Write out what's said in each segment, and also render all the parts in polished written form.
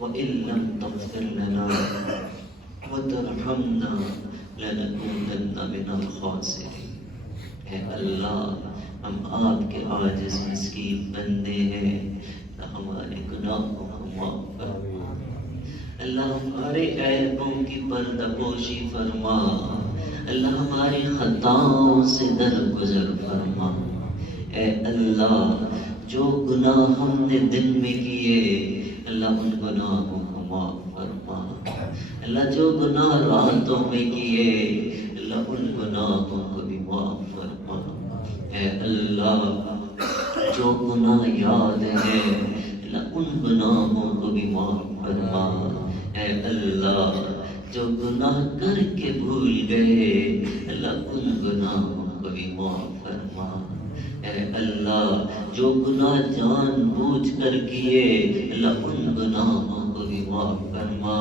وإن لم تغفر لنا وترحمنا لنكونن من الخاسرین۔ اے اللہ ہم آپ کے عاجز مسکین بندے ہیں، ہمارے گناہوں کو معاف فرما، اللہ ہمارے عیبوں کی پردہ پوشی فرما، اللہ ہماری خطاؤں سے درگزر فرما۔ اے اللہ جو گناہ ہم نے دل میں کیے اللہ ان گناہوں کو معاف فرما، اللہ جو گناہ راتوں میں کیے اللہ ان گناہوں کو بھی معاف فرما۔ اے اللہ جو گناہ یاد ہے اللہ ان گناہوں کو بھی معاف فرما۔ اے اللہ جو گناہ کر کے بھول گئے اللہ ان گناہوں کو بھی معاف فرما۔ اے اللہ جو گناہ جان بوجھ کر کیے اللہ ان گناہوں کو بھی معاف فرما،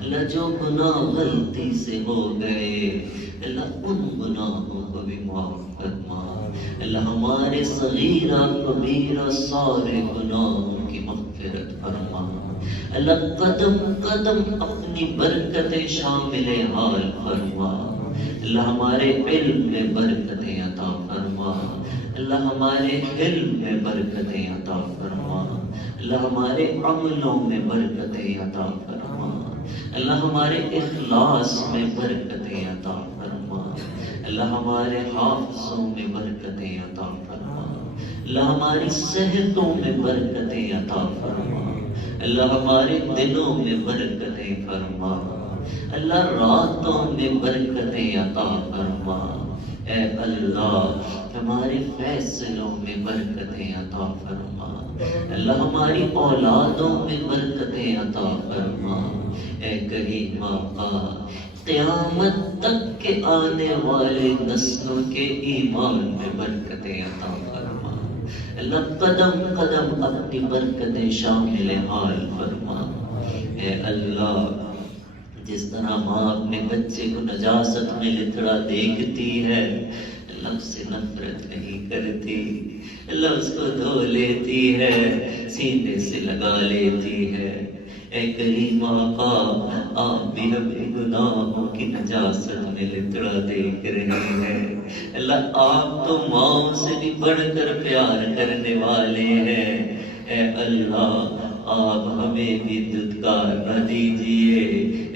اللہ جو گناہ غلطی سے ہو گئے اللہ ان گناہوں کو بھی معاف فرما، اللہ ہمارے صغیرہ کبیرہ سارے گناہوں کی مغفرت فرما، اللہ قدم قدم اپنی برکتیں شامل حال فرما، اللہ ہمارے علم میں برکتیں عطا فرما، اللہ ہمارے علم میں برکتیں عطا فرما، اللہ ہمارے عملوں میں برکتیں عطا فرما، اللہ ہمارے اخلاص میں برکتیں عطا فرما، اللہ ہمارے حافظوں میں برکتیں عطا فرما، اللہ ہماری صحتوں میں برکتیں عطا فرما، اللہ ہمارے دلوں میں برکتیں فرما، اللہ راتوں میں برکتیں عطا فرما۔ اے اللہ ہمارے فیصلوں میں برکتیں عطا فرما، اللہ ہماری اولادوں میں برکتیں عطا فرما۔ اے کریم آقا قیامت تک کے آنے والے نسلوں کے ایمان میں برکتیں عطا فرما، اللہ قدم قدم اپنی برکتیں شامل حال فرما۔ اے اللہ جس طرح ماں اپنے بچے کو نجاست میں لتڑا دیکھتی ہے اللہ اس سے نفرت نہیں کرتی، اللہ اس کو دھو لیتی ہے، سینے سے لگا لیتی ہے۔ اے کریم آقا آپ بھی ہمیں گناہوں کی نجاست میں لتڑا دیکھ رہے ہیں، اللہ آپ تو ماں سے بھی بڑھ کر پیار کرنے والے ہیں۔ اے اللہ آپ ہمیں بھی دھتکار نہ دیجیے،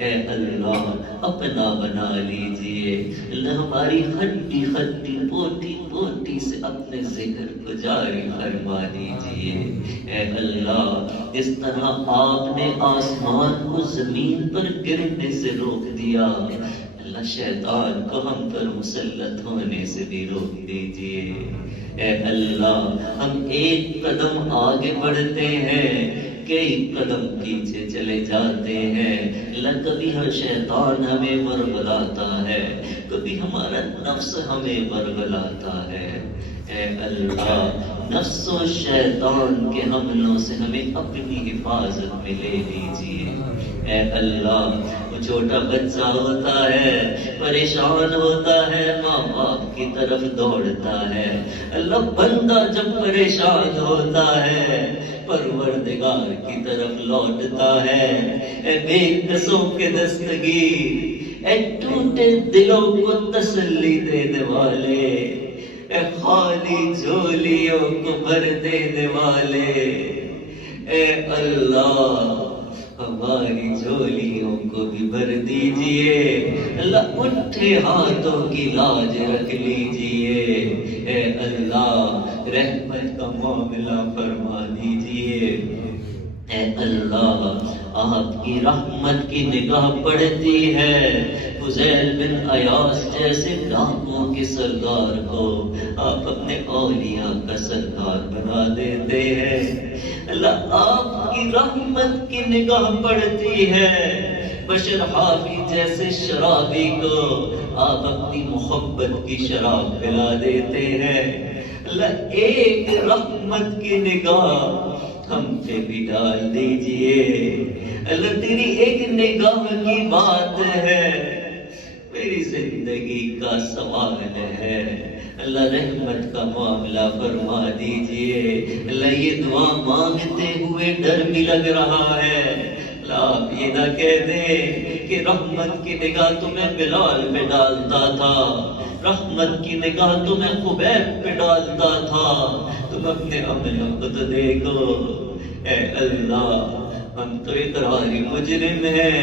اے اللہ اپنا بنا لیجیے، اللہ ہماری ہڈی ہڈی بوٹی بوٹی سے اپنے ذکر کو جاری فرما دیجیے۔ اے اللہ اس طرح آپ نے آسمان کو زمین پر گرنے سے روک دیا اللہ شیطان کو ہم پر مسلط ہونے سے بھی روک دیجیے۔ اے اللہ ہم ایک قدم آگے بڑھتے ہیں کئی قدم پیچھے چلے جاتے ہیں، اللہ کبھی ہر شیطان ہمیں ورغلاتا ہے، کبھی ہمارا نفس ہمیں ورغلاتا ہے۔ اے اللہ نفس و شیطان کے حملوں سے ہمیں اپنی حفاظت میں لے لیجیے۔ اے اللہ وہ چھوٹا بچہ ہوتا ہے پریشان ہوتا ہے ماں باپ کی طرف دوڑتا ہے، اللہ بندہ جب پریشان ہوتا ہے پروردگار کی طرف لوٹتا ہے۔ اے بے کسوں کے دستگیر، اے ٹوٹے دلوں کو تسلی دینے والے، اے خالی جھولیوں کو بھر دینے والے، اے اللہ ہماری جھولیوں کو بھی بھر دیجئے، اللہ اٹھے ہاتھوں کی لاج رکھ لیجئے۔ اے اللہ رحمت کا معاملہ فرما دیجئے۔ اے اللہ آپ کی رحمت کی نگاہ پڑتی ہے فضیل بن عیاض جیسے ڈاکوں کے سردار کو آپ اپنے اولیاء کا سردار بنا دیتے ہیں، اللہ آپ کی رحمت کی نگاہ پڑتی ہے بشر حافی جیسے شرابی کو آپ اپنی محبت کی شراب پلا دیتے ہیں، اللہ ایک رحمت کی نگاہ ہم پہ بھی ڈال دیجئے۔ اللہ تیری ایک نگاہ کی بات ہے میری زندگی کا سوال ہے، اللہ رحمت کا معاملہ فرما دیجئے۔ اللہ یہ دعا مانگتے ہوئے ڈر بھی لگ رہا ہے، آپ یہ نہ کہہ دیں کہ رحمت کی نگاہ تمہیں بلال پہ ڈالتا تھا، رحمت کی نگاہ تمہیں خبیب پہ ڈالتا تھا، تم اپنے عمل خود دیکھو۔ اے اللہ ہم تو اقراری مجرم ہیں،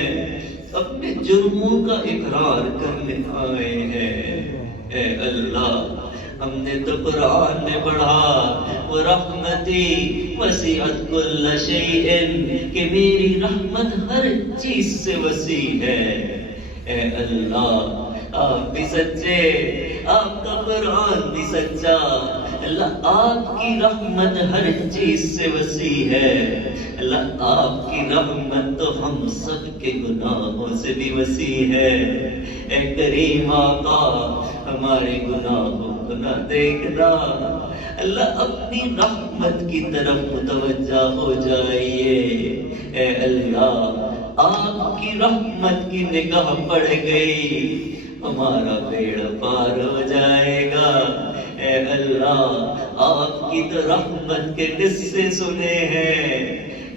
اپنے جرموں کا اقرار کرنے آئے ہیں۔ اے اللہ ہم نے تو قرآن میں پڑھا وَرَحْمَتِي وَسِعَتْ كُلَّ شَيْءٍ کہ میری رحمت ہر چیز سے وسیع ہے۔ اے اللہ آپ بھی سچے، آپ کا قرآن بھی سچا، اللہ آپ کی رحمت ہر چیز سے وسیع ہے، اللہ آپ کی رحمت تو ہم سب کے گناہوں سے بھی وسیع ہے۔ اے کریم آقا ہمارے گناہوں کو نہ دیکھنا، اللہ اپنی رحمت کی طرف متوجہ ہو جائیے۔ اے اللہ آپ کی رحمت کی نگاہ پڑ گئی، ہمارا بیڑا پار ہو جائے گا۔ اے اللہ آپ کی تو رحمت کے قصے سنے ہیں،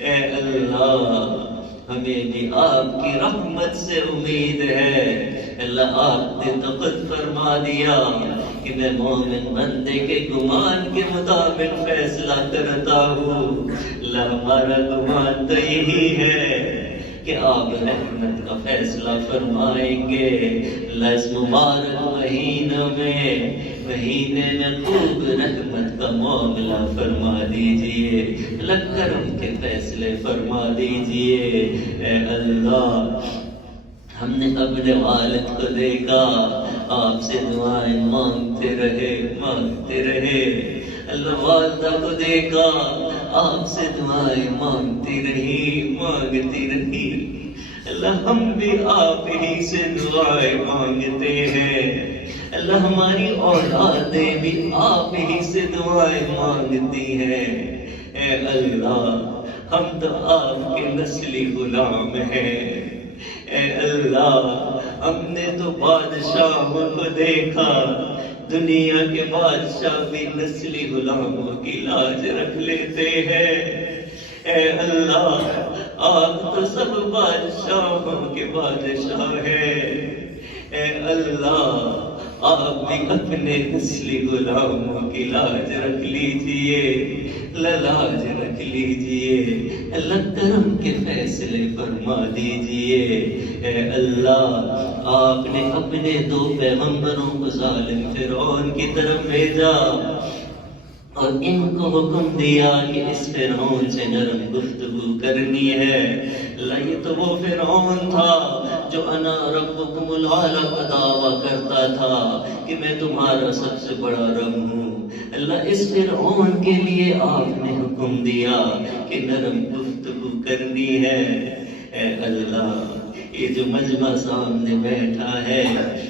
اے اللہ ہمیں بھی آپ کی رحمت سے امید ہے۔ اللہ آپ نے تو خود فرما دیا کہ میں مومن بندے کے گمان کے مطابق فیصلہ کرتا ہوں۔ اللہ ہمارا گمان تو یہی ہے کہ آپ رحمت کا فیصلہ فرمائیں گے۔ اللہ اس مبارک مہینے میں خوب رحمت کا معاملہ فرما دیجئے، اللہ کرم کے فیصلے فرما دیجئے۔ اے اللہ ہم نے اپنے والد کو دیکھا آپ سے دعائیں مانگتے رہے، اللہ والدہ کو دیکھا آپ سے دعائیں مانگتی رہی، اللہ ہم بھی آپ ہی سے دعائیں مانگتے ہیں، اللہ ہماری اولادیں بھی آپ ہی سے دعائیں مانگتی ہیں۔ اے اللہ ہم تو آپ کے نسلی غلام ہیں۔ اے اللہ ہم نے تو بادشاہوں کو دیکھا، دنیا کے بادشاہ بھی نسلی غلاموں کی لاج رکھ لیتے ہیں۔ اے اللہ آپ تو سب بادشاہوں کے بادشاہ ہیں۔ اے اللہ آپ بھی اپنے نسلی غلاموں کی لاج رکھ لیجئے، لاج رکھ لیجئے، اللہ کرم کے فیصلے فرما دیجئے۔ اے اللہ آپ نے اپنے 2 پیغمبروں کو ظالم فرعون کی طرف بھیجا اور ان کو حکم دیا کہ اس فرعون سے نرم گفتگو کرنی ہے۔ اللہ یہ تو وہ فرعون تھا جو انا ربکم الاعلی کا دعویٰ کرتا تھا کہ میں تمہارا سب سے بڑا رب ہوں۔ اللہ اس فرعون کے لیے آپ نے حکم دیا کہ نرم گفتگو کرنی ہے۔ اے اللہ یہ جو مجمع سامنے بیٹھا ہے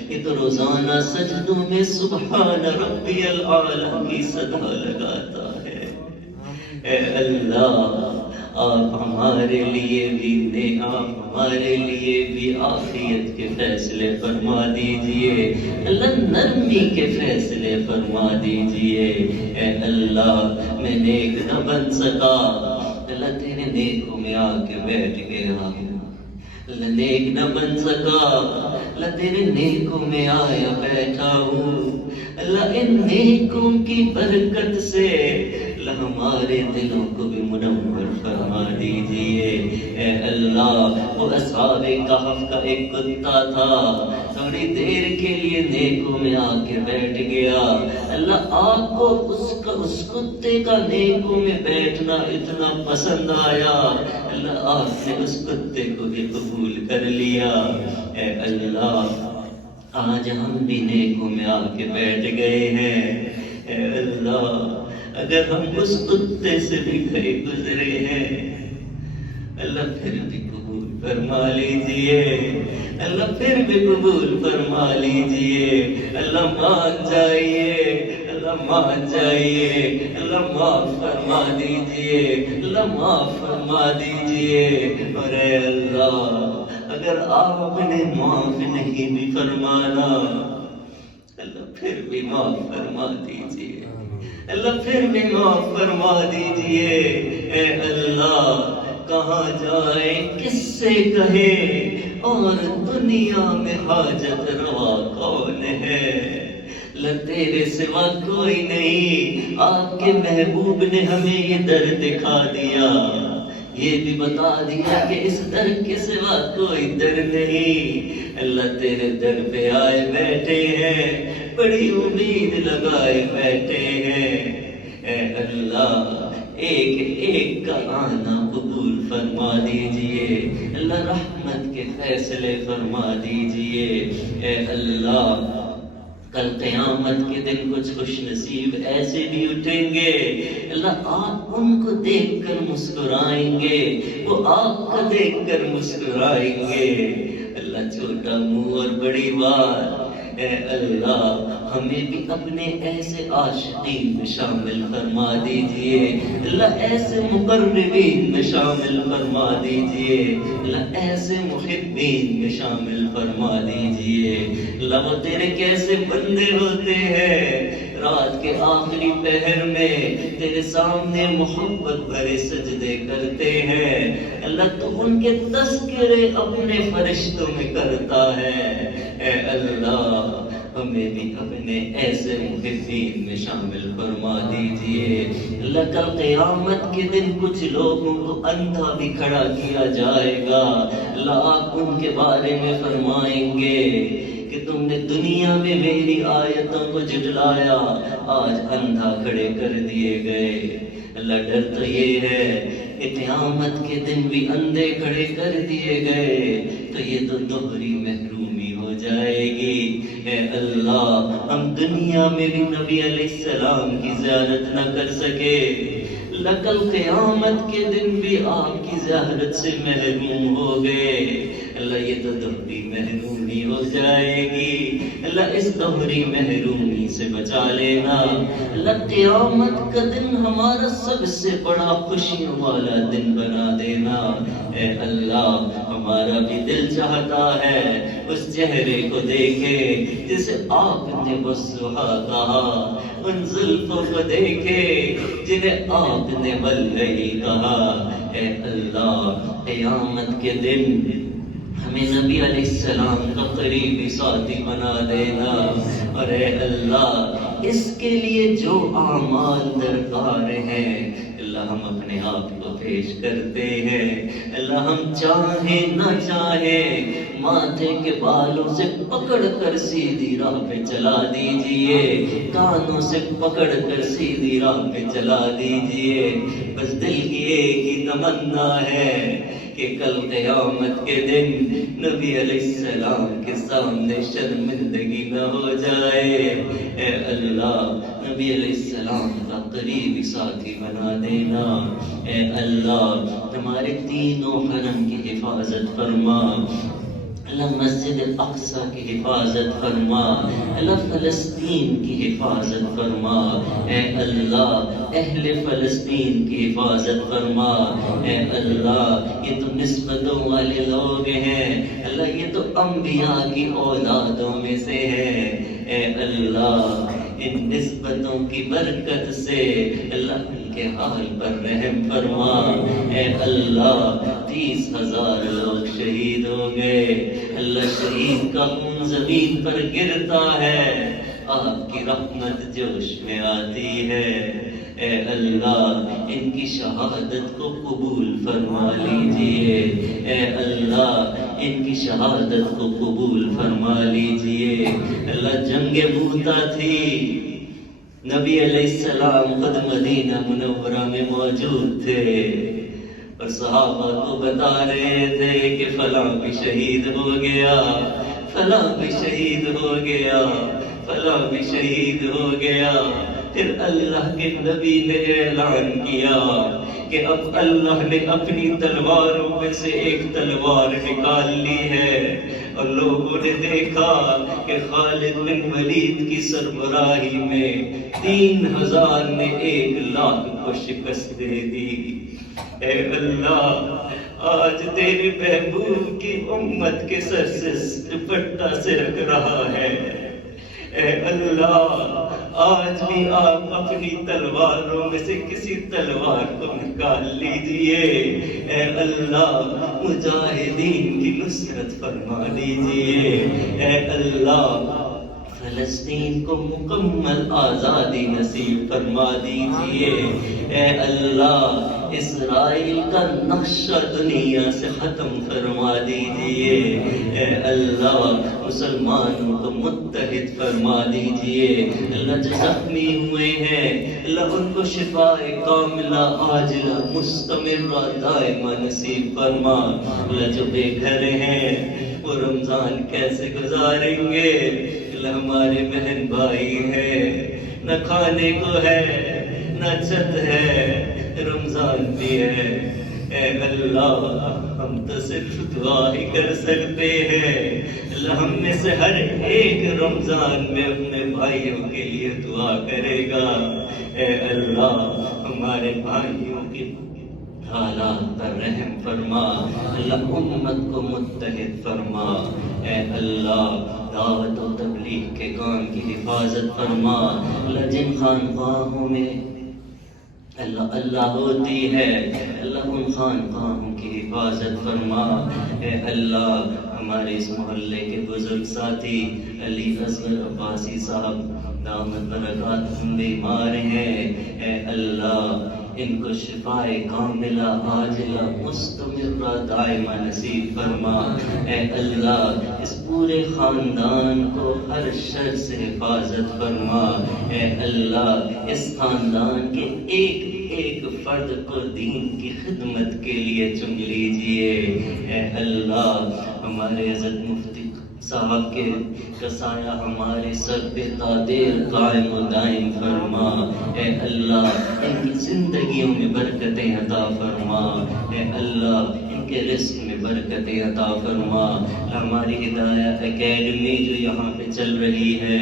یہ تو روزانہ سجدوں میں سبحان ربی الاعلی کی صدا لگاتا ہے۔ اے اللہ آپ ہمارے لیے بھی عافیت کے فیصلے فرما دیجئے، اللہ نرمی کے فیصلے فرما دیجئے۔ اے اللہ میں نیک نہ بن سکا، اللہ تیرے نیکوں میں آ کے بیٹھ گیا، اللہ نیک نہ بن سکا، اللہ تیرے نیکوں میں آیا بیٹھا ہوں۔ اللہ ان نیکوں کی برکت سے اللہ ہمارے دلوں کو بھی منور فرما دیجئے۔ اے اللہ وہ اصحاب کہف کا ایک کتا تھا، تھوڑی دیر کے لیے نیکوں میں آ کے بیٹھ گیا، اللہ آپ کو اس کتے کا نیکوں میں بیٹھنا اتنا پسند آیا، اللہ آپ نے اس کتے کو بھی قبول کر لیا۔ اے اللہ آج ہم بھی نیکوں میں آ کے بیٹھ گئے ہیں۔ اے اللہ اگر ہم اس کتے سے بھی گئے گزرے ہیں، اللہ پھر بھی قبول فرما لیجئے، اللہ پھر بھی قبول فرما لیجئے، اللہ مان جائیے، اللہ مان جائیے، اللہ معاف فرما دیجئے، اللہ معاف فرما دیجئے۔ اور اے اللہ اگر آپ نے معاف نہیں بھی فرمانا، اللہ پھر بھی معاف فرما دیجئے، اللہ پھر بھی معاف فرما دیجئے۔ اے اللہ کہاں جائے کس سے کہے اور دنیا میں حاجت روا کون ہے؟ تیرے سوا کوئی نہیں، آپ کے محبوب نے ہمیں یہ در دکھا دیا، یہ بھی بتا دیا کہ اس در کے سوا کوئی در نہیں۔ اللہ تیرے در پہ آئے بیٹھے ہیں، بڑی امید لگائے بیٹھے ہیں، اے اللہ ایک ایک کا آنا قبول فرما دیجئے، اللہ رحمت کے فیصلے فرما دیجئے، اے اللہ کل قیامت کے دن کچھ خوش نصیب ایسے بھی اٹھیں گے، اللہ آپ ان کو دیکھ کر مسکرائیں گے، وہ آپ کو دیکھ کر مسکرائیں گے، اللہ چھوٹا منہ اور بڑی بات، اے اللہ ہمیں بھی اپنے ایسے عاشقین میں شامل فرما دیجئے، اللہ ایسے مقربین میں شامل فرما دیجئے، اللہ ایسے محبین میں شامل فرما دیجئے۔ اللہ وہ تیرے کیسے بندے ہوتے ہیں، رات کے آخری پہر میں تیرے سامنے محبت بھرے سجدے کرتے ہیں، اللہ تو ان کے تذکرے اپنے فرشتوں میں کرتا ہے، اے اللہ ہمیں بھی اپنے ایسے محبین میں شامل فرما دیجئے۔ اللہ کل قیامت کے دن کچھ لوگوں کو اندھا بھی کھڑا کیا جائے گا، اللہ آپ ان کے بارے میں فرمائیں گے کہ تم نے دنیا میں میری آیتوں کو جھٹلایا، آج اندھا کھڑے کر دیے گئے۔ اللہ ڈر تو یہ ہے کہ قیامت کے دن بھی اندھے کھڑے کر دیے گئے تو یہ تو دوہری محرومی ہو جائے گی۔ اے اللہ ہم دنیا میں بھی نبی علیہ السلام کی زیارت نہ کر سکے، اللہ کل قیامت کے دن بھی آپ کی زیارت سے محروم ہو گئے، اللہ یہ تو دوہری محرومی ہو جائے گی، اللہ اس دوہری محرومی سے بچا لینا۔ اللہ قیامت کا دن ہمارا سب سے بڑا خوشیوں والا دن بنا دینا۔ اے اللہ ہمارا بھی دل چاہتا ہے اس چہرے کو دیکھے جسے آپ نے والضحیٰ کہا، ان زلفوں کو دیکھے جنہیں آپ نے واللیل کہا۔ اے اللہ قیامت کے دن ہمیں نبی علیہ السلام کا قریبی ساتھی بنا دینا، اور اے اللہ اس کے لیے جو اعمال درکار ہیں اللہ ہم اپنے آپ کو پیش کرتے ہیں، اللہ ہم چاہیں نہ چاہیں ماتھے کے بالوں سے پکڑ کر سیدھی راہ پہ چلا دیجئے، کانوں سے پکڑ کر سیدھی راہ پہ چلا دیجئے، بس دل کی ایک ہی تمنا ہے کہ کل قیامت کے دن نبی علیہ السلام کے سامنے شرمندگی نہ ہو جائے۔ اے اللہ نبی علیہ السلام کا قریبی ساتھی بنا دینا۔ اے اللہ تمہارے تینوں حرم کی حفاظت فرما، اللہ مسجد اقصی کی حفاظت فرما، اللہ فلسطین کی حفاظت فرما، اے اللہ اہل فلسطین کی حفاظت فرما، اے اللہ یہ تو نسبتوں والے لوگ ہیں، اللہ یہ تو انبیاء کی اولادوں میں سے ہیں، اے اللہ ان نسبتوں کی برکت سے اللہ ان کے حال پر رحم فرما۔ اے اللہ 30,000 لوگ شہید ہو گئے، اللہ شہید کا خون زمین پر گرتا ہے، آپ کی رحمت جوش میں آتی ہے۔ اے اللہ ان کی شہادت کو قبول فرما لیجئے، اے اللہ ان کی شہادت کو قبول فرما لیجئے۔ اللہ جنگ موتا تھی، نبی علیہ السلام خود مدینہ منورہ میں موجود تھے اور صحابہ کو بتا رہے تھے کہ فلاں بھی شہید ہو گیا، فلاں بھی شہید ہو گیا، فلاں بھی شہید ہو گیا۔ پھر اللہ کے نبی نے اعلان کیا کہ اب اللہ نے اپنی تلواروں میں سے ایک تلوار نکال لی ہے، اور لوگوں نے دیکھا کہ خالد بن ولید کی سربراہی میں 3,000 نے 1,00,000 کو شکست دے دی۔ اے اللہ آج تیرے محبوب کی امت کے سر سے دوپٹہ سرک رہا ہے، اے اللہ آج بھی آپ اپنی تلواروں میں سے کسی تلوار کو نکال لیجئے، اے اللہ مجاہدین کی نصرت فرما دیجئے، اے اللہ فلسطین کو مکمل آزادی نصیب فرما دیجئے، اے اللہ اسرائیل کا نقشہ دنیا سے ختم فرما دیجئے، اے اللہ مسلمانوں کو متحد فرما دیجئے، اللہ جو زخمی ہوئے ہیں اللہ ان کو شفاء کاملہ عاجلہ مستمرہ دائمہ نصیب فرما، اللہ جو بے گھر ہیں وہ رمضان کیسے گزاریں گے، اللہ ہمارے بہن بھائی ہیں نہ کھانے کو ہے نہ چھت ہے، رمضان بھی ہے، اے اللہ ہم تو صرف دعا ہی کر سکتے ہیں، اللہ ہم میں سے ہر ایک رمضان میں اپنے بھائیوں کے لیے دعا کرے گا، اے اللہ ہمارے بھائیوں کی حالات پر رحم فرما، اللہ امت کو متحد فرما، اے اللہ دعوت و تبلیغ کے کام کی حفاظت فرما، اللہ جن خانقاہوں میں اللہ اللہ ہوتی ہے اللہ ان خانقاہوں کی حفاظت فرما، اے اللہ ہمارے اس محلے کے بزرگ ساتھی علی اصغر عباسی صاحب دامت برکاتہم بیمار ہیں، اے اللہ ان کو شفاء کاملہ عاجلہ مستمرہ دائمہ نصیب فرما، اے اللہ اس پورے خاندان کو ہر شر سے حفاظت فرما، اے اللہ اس خاندان کے ایک ایک فرد کو دین کی خدمت کے لیے چن لیجئے، اے اللہ ہمارے حضرت مفتی صاحب کے سایہ ہمارے سر پہ قادر قائم و دائم فرما، اے اللہ ان کی زندگیوں میں برکتیں عطا فرما، اے اللہ ان کے رزق میں برکتیں عطا فرما، ہماری ہدایہ اکیڈمی جو یہاں پہ چل رہی ہے،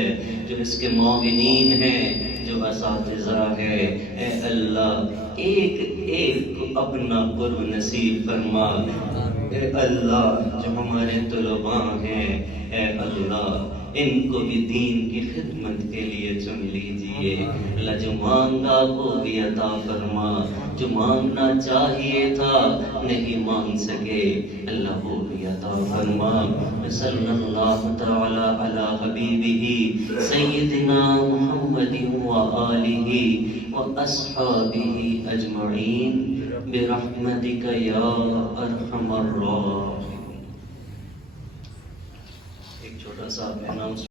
جو اس کے معاونین ہیں، جو اساتذہ ہے، اے اللہ ایک ایک کو اپنا قرب نصیب فرما، اے اللہ جو ہمارے طلباء ہیں، اے اللہ ان کو بھی دین کی خدمت کے لیے چن لیجئے، اللہ جو مانگا وہ بھی عطا فرما، جو مانگنا چاہیے تھا نہیں مانگ سکے اللہ وہ بھی عطا فرما، صلی اللہ تعالی علی حبیبہ سیدنا محمد وآلہ واصحابہ اجمعین برحمتک یا ارحم الراحمین۔ ایک چھوٹا سا